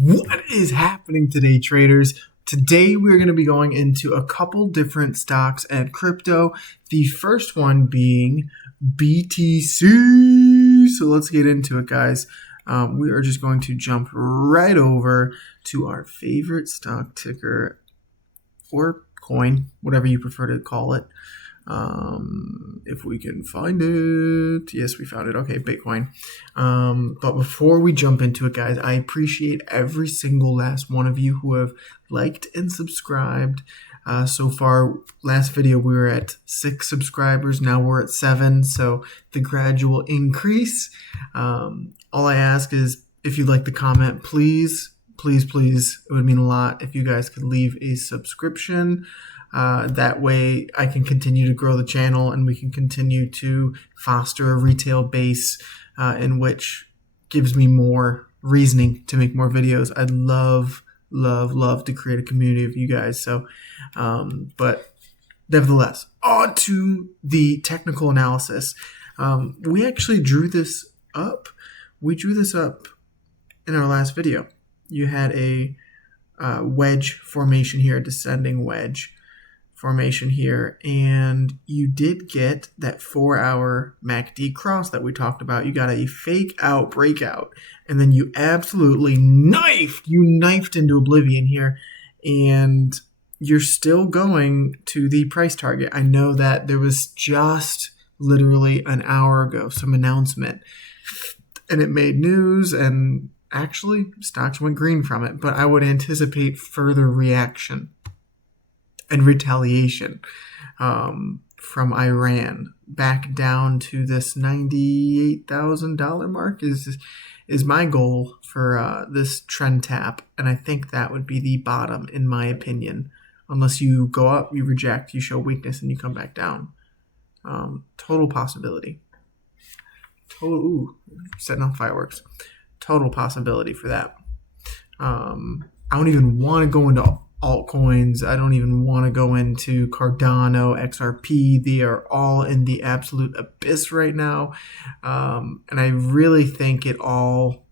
What is happening today, traders? Today, we're going to be going into a couple different stocks and crypto. The first one being BTC. So let's get into it, guys. We are just going to jump right over to our favorite stock ticker or coin, whatever you prefer to call it. If we can find it. Yes, we found it. Okay, Bitcoin. But before we jump into it, guys, I appreciate every single last one of you who have liked and subscribed. So far, last video we were at 6 subscribers. Now we're at 7. So the gradual increase. All I ask is if you'd like to comment, please, it would mean a lot if you guys could leave a subscription. That way I can continue to grow the channel and we can continue to foster a retail base in which gives me more reasoning to make more videos. I'd love to create a community of you guys. So, but nevertheless, on to the technical analysis. We actually drew this up. We drew this up in our last video. You had a wedge formation here, a descending wedge formation here, and you did get that 4-hour MACD cross that we talked about. You got a fake out breakout, and then you absolutely knifed into oblivion here, and you're still going to the price target. I know that there was just literally an hour ago some announcement, and it made news, and actually stocks went green from it, but I would anticipate further reaction and retaliation from Iran back down to this $98,000 mark is my goal for this trend tap, and I think that would be the bottom in my opinion. Unless you go up, you reject, you show weakness, and you come back down. Total possibility. Setting off fireworks. Total possibility for that. I don't even want to go into altcoins. I don't even want to go into Cardano, XRP. They are all in the absolute abyss right now. And I really think it all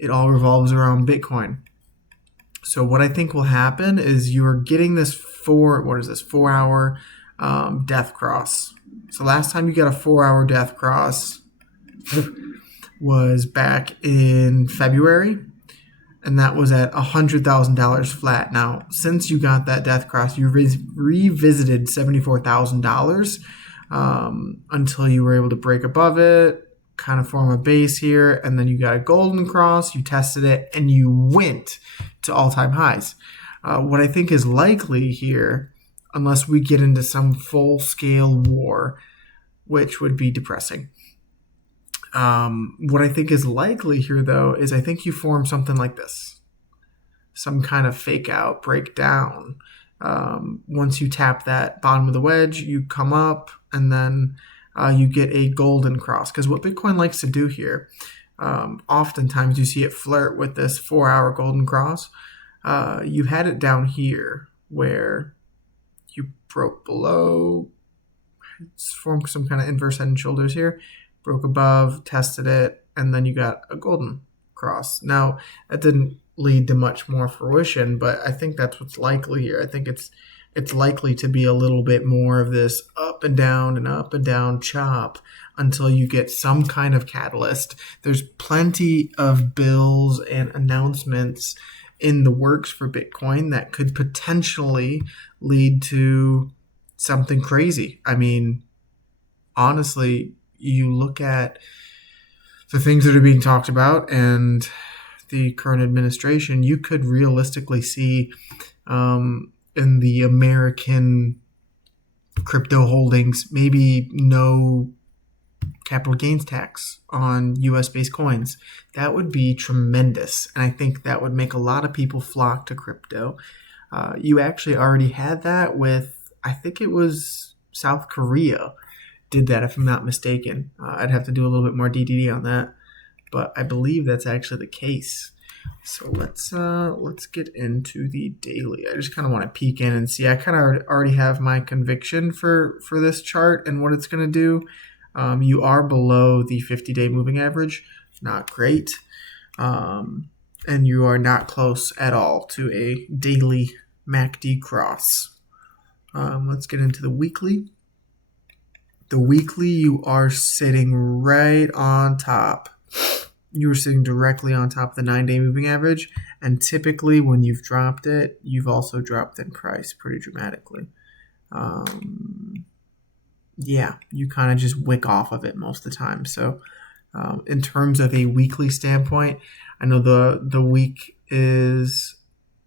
revolves around Bitcoin. So what I think will happen is you're getting this 4-hour death cross. So last time you got a 4-hour death cross was back in February. And that was at $100,000 flat. Now, since you got that death cross, you revisited $74,000 until you were able to break above it, kind of form a base here, and then you got a golden cross, you tested it, and you went to all-time highs. What I think is likely here, unless we get into some full-scale war, which would be depressing, what I think is likely here, though, is I think you form something like this. Some kind of fake out, breakdown. Once you tap that bottom of the wedge, you come up, and then you get a golden cross. Because what Bitcoin likes to do here, oftentimes you see it flirt with this 4-hour golden cross. You had it down here where you broke below, formed some kind of inverse head and shoulders here, broke above, tested it, and then you got a golden cross. Now, that didn't lead to much more fruition, but I think that's what's likely here. I think it's likely to be a little bit more of this up and down chop until you get some kind of catalyst. There's plenty of bills and announcements in the works for Bitcoin that could potentially lead to something crazy. I mean, honestly, you look at the things that are being talked about and the current administration, you could realistically see in the American crypto holdings, maybe no capital gains tax on US-based coins. That would be tremendous, and I think that would make a lot of people flock to crypto. You actually already had that with, I think it was South Korea did that, if I'm not mistaken. I'd have to do a little bit more DDD on that, but I believe that's actually the case. So let's get into the daily. I just kind of want to peek in and see. I kind of already have my conviction for this chart and what it's going to do. You are below the 50-day moving average. Not great. and you are not close at all to a daily MACD cross. Let's get into the weekly. The weekly, you are sitting right on top. You are sitting directly on top of the 9-day moving average, and typically when you've dropped it, you've also dropped in price pretty dramatically. Yeah, you kind of just wick off of it most of the time. So in terms of a weekly standpoint, I know the week is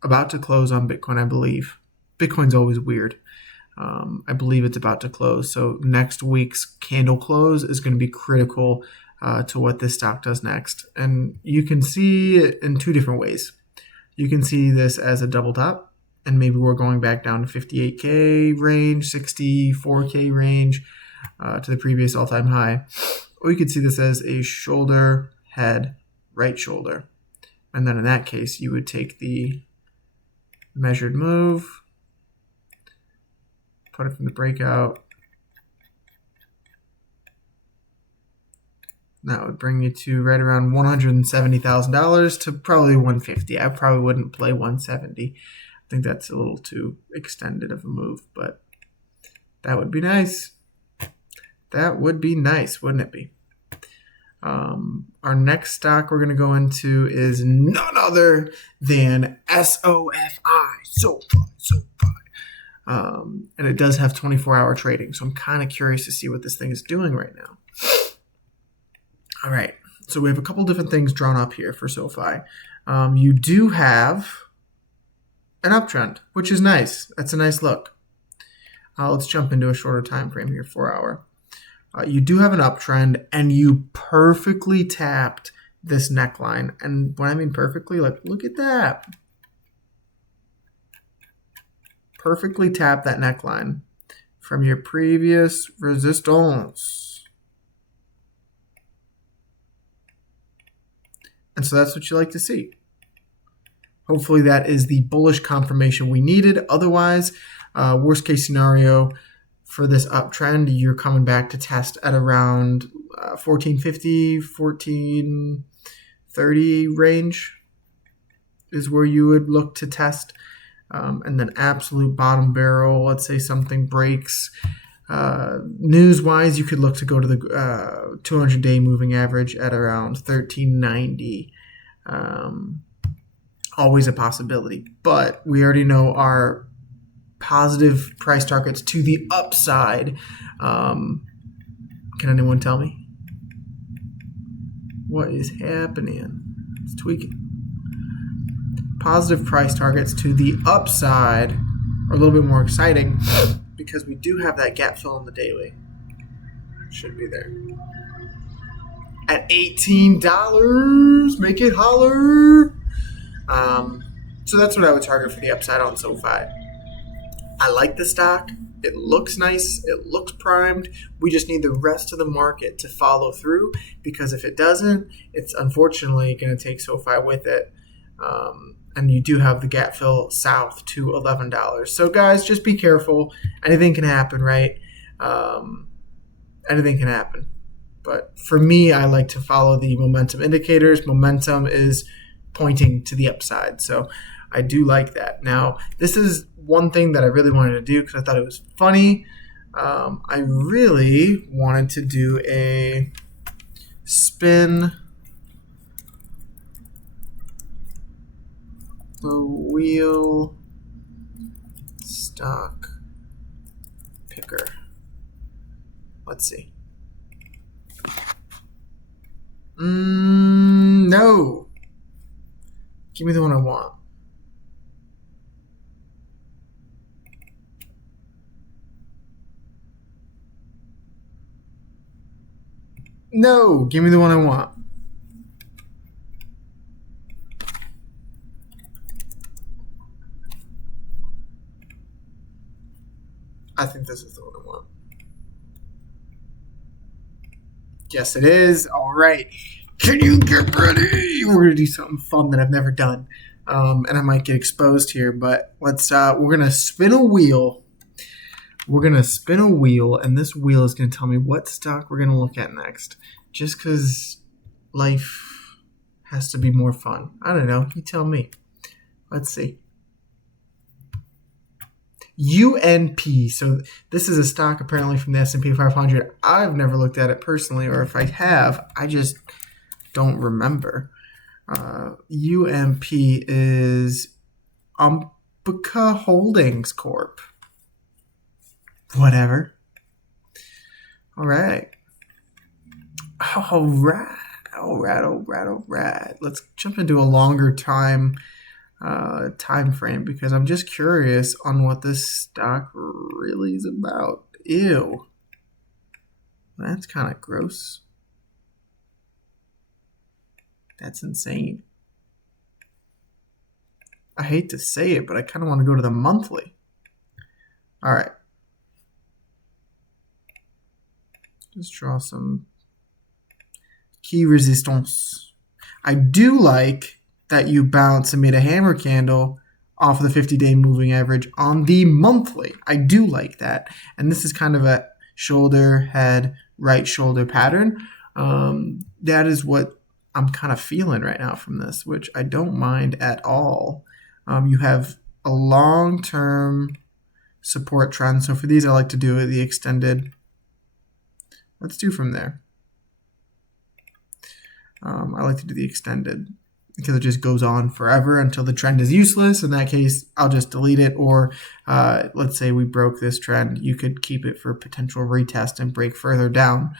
about to close on Bitcoin, I believe. Bitcoin's always weird. I believe it's about to close. So next week's candle close is going to be critical to what this stock does next. And you can see it in two different ways. You can see this as a double top, and maybe we're going back down to 58K range, 64K range to the previous all-time high. Or you could see this as a shoulder, head, right shoulder. And then in that case, you would take the measured move, put it from the breakout. That would bring you to right around $170,000 to probably $150. I probably wouldn't play 170. I think that's a little too extended of a move, but that would be nice. That would be nice, wouldn't it be? Our next stock we're going to go into is none other than SOFI. SoFi. And it does have 24-hour trading, so I'm kind of curious to see what this thing is doing right now. All right, so we have a couple different things drawn up here for SoFi. You do have an uptrend, which is nice. That's a nice look. Let's jump into a shorter time frame here, 4 hour. You do have an uptrend, and you perfectly tapped this neckline. And when I mean perfectly, like, look at that. Perfectly tapped that neckline from your previous resistance. And so that's what you like to see. Hopefully that is the bullish confirmation we needed. Otherwise, worst case scenario for this uptrend, you're coming back to test at around 1450, 1430 range is where you would look to test. And then absolute bottom barrel, let's say something breaks. News-wise, you could look to go to the 200-day moving average at around 1390. Always a possibility. But we already know our positive price targets to the upside. Can anyone tell me? What is happening? It's tweaking. Positive price targets to the upside are a little bit more exciting because we do have that gap fill in the daily. Should be there. At $18, make it holler. So that's what I would target for the upside on SoFi. I like the stock. It looks nice. It looks primed. We just need the rest of the market to follow through, because if it doesn't, it's unfortunately going to take SoFi with it. And you do have the gap fill south to $11. So guys, just be careful. Anything can happen, right? Anything can happen. But for me, I like to follow the momentum indicators. Momentum is pointing to the upside. So I do like that. Now, this is one thing that I really wanted to do because I thought it was funny. I really wanted to do a spin the wheel stock picker. Let's see. No. Give me the one I want. No, give me the one I want. I think this is the one I want. Yes, it is. All right. Can you get ready? We're gonna do something fun that I've never done, and I might get exposed here. But let's. We're gonna spin a wheel. We're gonna spin a wheel, and this wheel is gonna tell me what stock we're gonna look at next. Just because life has to be more fun. I don't know. You tell me. Let's see. UNP. So this is a stock apparently from the S&P 500. I've never looked at it personally, or if I have, I just don't remember. UMP is Umpqua Holdings Corp. Whatever. All right. Let's jump into a longer time frame because I'm just curious on what this stock really is about. Ew. That's kind of gross. That's insane. I hate to say it, but I kind of want to go to the monthly. All right. Just draw some key resistance. I do like that you bounced and made a hammer candle off of the 50-day moving average on the monthly. I do like that. And this is kind of a shoulder, head, right shoulder pattern. That is what I'm kind of feeling right now from this, which I don't mind at all. You have a long-term support trend. So for these, I like to do the extended. Let's do from there. I like to do the extended because it just goes on forever until the trend is useless. In that case, I'll just delete it. Or let's say we broke this trend. You could keep it for potential retest and break further down.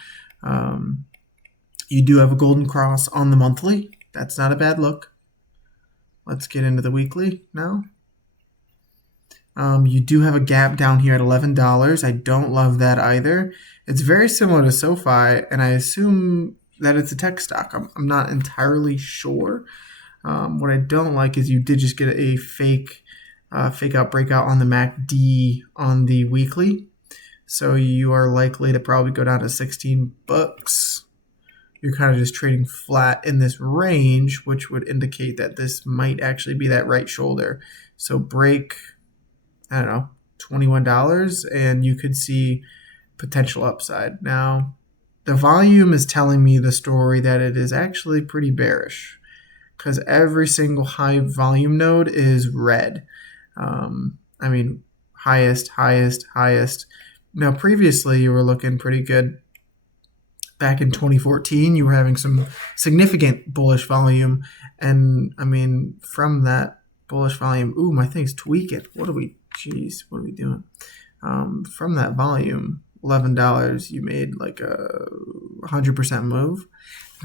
You do have a golden cross on the monthly. That's not a bad look. Let's get into the weekly now. You do have a gap down here at $11. I don't love that either. It's very similar to SoFi, and I assume that it's a tech stock. I'm not entirely sure. What I don't like is you did just get a fake out breakout on the MACD on the weekly. So you are likely to probably go down to 16 bucks. You're kind of just trading flat in this range, which would indicate that this might actually be that right shoulder. So break, I don't know, $21, and you could see potential upside. Now, the volume is telling me the story that it is actually pretty bearish because every single high volume node is red. I mean, highest. Now, previously, you were looking pretty good. Back in 2014, you were having some significant bullish volume. And, I mean, from that bullish volume, ooh, my thing's tweaking. What are we doing? From that volume, $11, you made like a 100% move.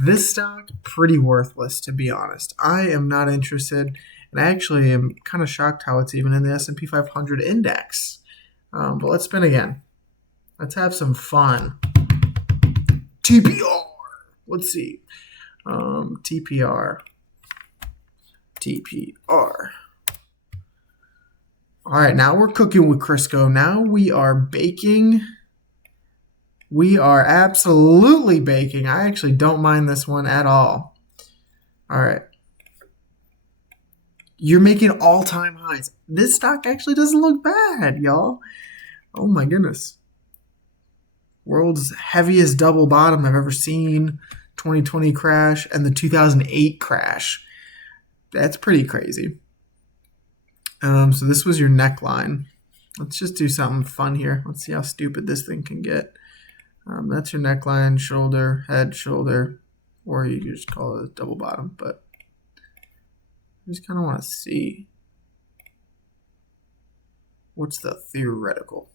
This stock, pretty worthless, to be honest. I am not interested, and I actually am kind of shocked how it's even in the S&P 500 index. But let's spin again. Let's have some fun. TPR. Let's see. TPR. All right, now we're cooking with Crisco. Now we are baking. We are absolutely baking. I actually don't mind this one at all. All right. You're making all-time highs. This stock actually doesn't look bad, y'all. Oh, my goodness. World's heaviest double bottom I've ever seen. 2020 crash and the 2008 crash. That's pretty crazy. So this was your neckline. Let's just do something fun here. Let's see how stupid this thing can get. That's your neckline, shoulder, head, shoulder, or you can just call it a double bottom. But I just kind of want to see what's the theoretical.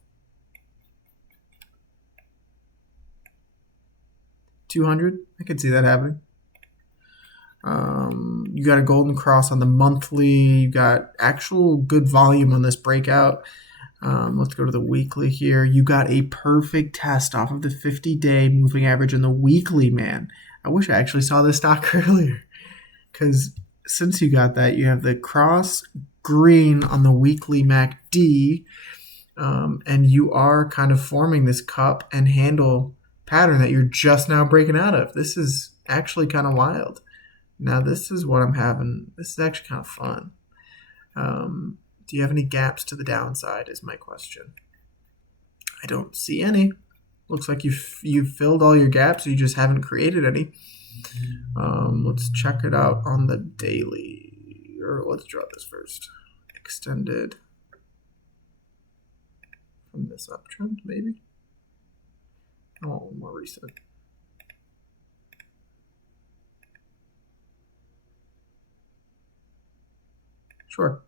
200. I could see that happening. You got a golden cross on the monthly. You got actual good volume on this breakout. Let's go to the weekly here. You got a perfect test off of the 50-day moving average in the weekly, man. I wish I actually saw this stock earlier because since you got that, you have the cross green on the weekly MACD, and you are kind of forming this cup and handle pattern that you're just now breaking out of. This is actually kind of wild. Now, this is what I'm having. This is actually kind of fun. Do you have any gaps to the downside is my question. I don't see any. Looks like you've filled all your gaps. You just haven't created any. Let's check it out on the daily. Or let's draw this first. Extended from this uptrend, maybe. Oh, more recent. Sure.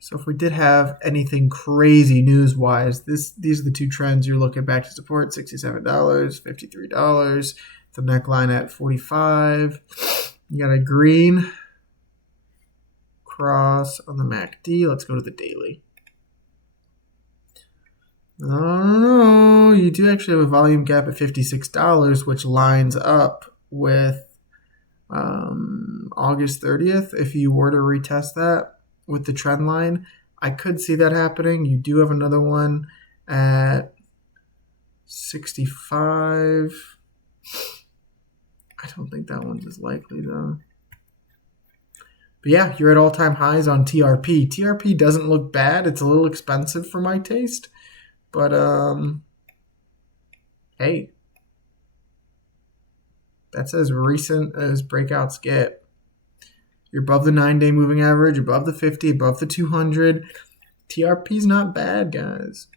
So if we did have anything crazy news-wise, these are the two trends you're looking back to support: $67, $53. The neckline at 45. You got a green cross on the MACD. Let's go to the daily. Oh, you do actually have a volume gap at $56, which lines up with August 30th. If you were to retest that with the trend line, I could see that happening. You do have another one at 65. I don't think that one's as likely though. But yeah, you're at all-time highs on TRP. TRP doesn't look bad. It's a little expensive for my taste. But, hey, that's as recent as breakouts get. You're above the 9-day moving average, above the 50, above the 200. TRP's not bad, guys.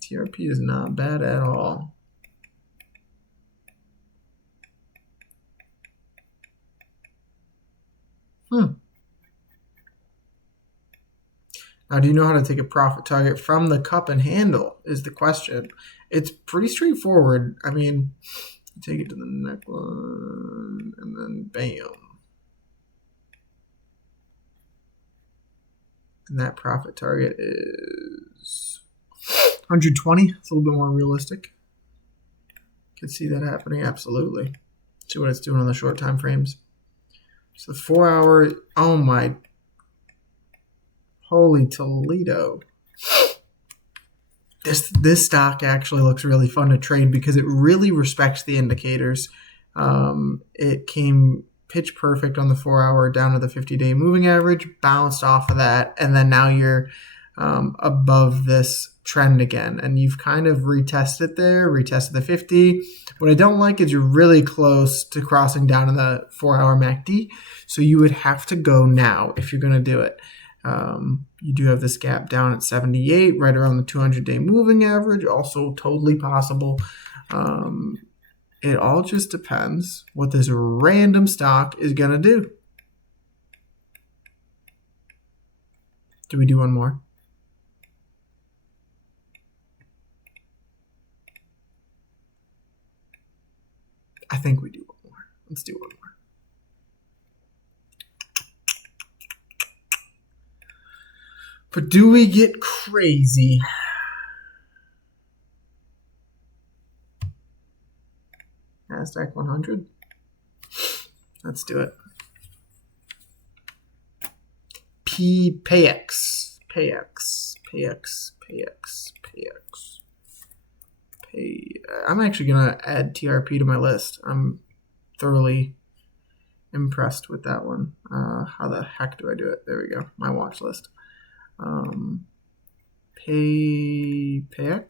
TRP is not bad at all. Now, do you know how to take a profit target from the cup and handle is the question. It's pretty straightforward. I mean, you take it to the neckline and then bam. And that profit target is 120. It's a little bit more realistic. Could see that happening, absolutely. See what it's doing on the short time frames. So the 4 hour, oh my, holy Toledo. This stock actually looks really fun to trade because it really respects the indicators. It came pitch perfect on the 4 hour down to the 50-day moving average, bounced off of that, and then now you're above this trend again, and you've kind of retested there, retested the 50. What I don't like is you're really close to crossing down in the 4 hour MACD, so you would have to go now if you're going to do it. You do have this gap down at 78, right around the 200-day moving average, also totally possible. It all just depends what this random stock is going to do. Do we do one more? I think we do one more. Let's do one more. But do we get crazy? Nasdaq 100. Let's do it. PICKER. I'm actually gonna add TRP to my list. I'm thoroughly impressed with that one. How the heck do I do it? There we go. My watch list. PICKER.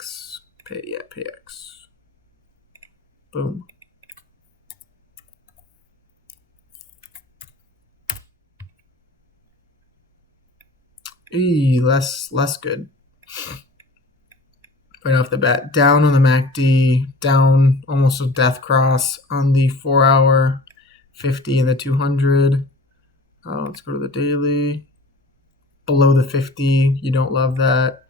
Boom. Less good. Right off the bat, down on the MACD, down almost a death cross on the 4 hour, 50 and the 200. Let's go to the daily. Below the 50, you don't love that.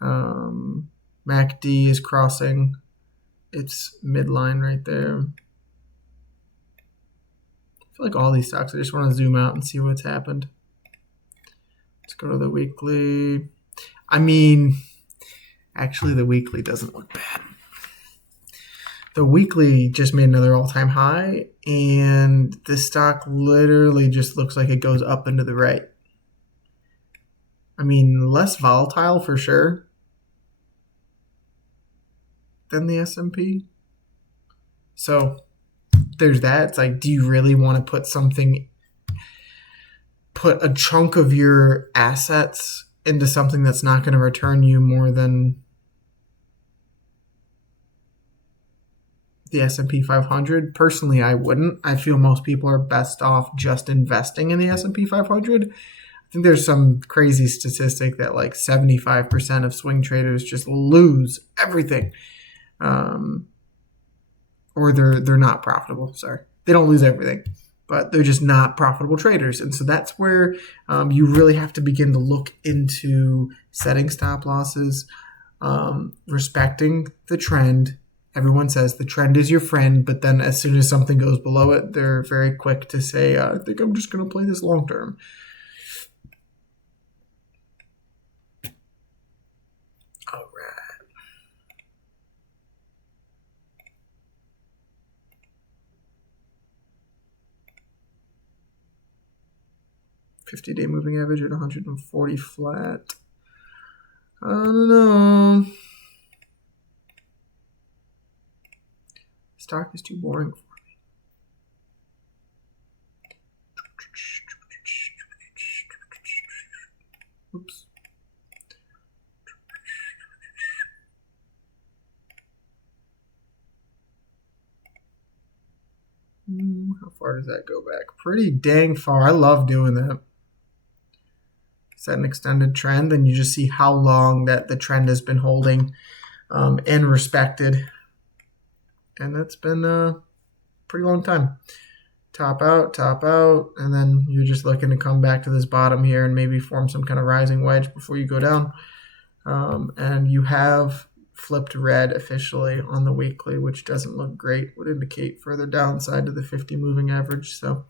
MACD is crossing its midline right there. I feel like all these stocks, I just want to zoom out and see what's happened. Let's go to the weekly. I mean, actually the weekly doesn't look bad. The weekly just made another all-time high, and this stock literally just looks like it goes up and to the right. I mean, less volatile for sure than the S&P. So there's that. It's like, do you really want to put something put a chunk of your assets into something that's not going to return you more than the S&P 500. Personally, I wouldn't. I feel most people are best off just investing in the S&P 500. I think there's some crazy statistic that like 75% of swing traders just lose everything. Or they're not profitable. Sorry. They don't lose everything, but they're just not profitable traders. And so that's where you really have to begin to look into setting stop losses, respecting the trend. Everyone says the trend is your friend, but then as soon as something goes below it, they're very quick to say, I think I'm just going to play this long term. All right. $50-day moving average at 140 flat. I don't know. Stock is too boring for me. Oops. How far does that go back? Pretty dang far. I love doing that. Set an extended trend, and you just see how long that the trend has been holding and respected. And that's been a pretty long time. Top out, and then you're just looking to come back to this bottom here and maybe form some kind of rising wedge before you go down. And you have flipped red officially on the weekly, which doesn't look great, would indicate further downside to the 50 moving average. So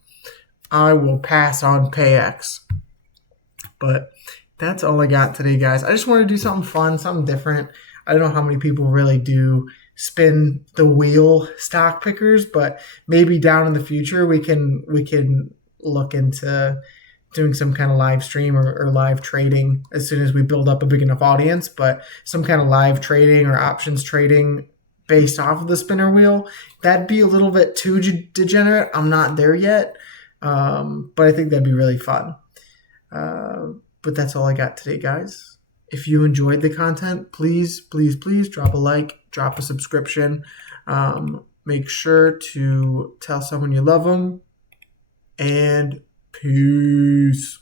I will pass on PayX. But that's all I got today, guys. I just want to do something fun, something different. I don't know how many people really do spin the wheel stock pickers, but maybe down in the future we can look into doing some kind of live stream or live trading as soon as we build up a big enough audience, but some kind of live trading or options trading based off of the spinner wheel. That'd be a little bit too degenerate. I'm not there yet, but I think that'd be really fun. But that's all I got today, guys. If you enjoyed the content, please drop a like, drop a subscription. Make sure to tell someone you love them. And peace.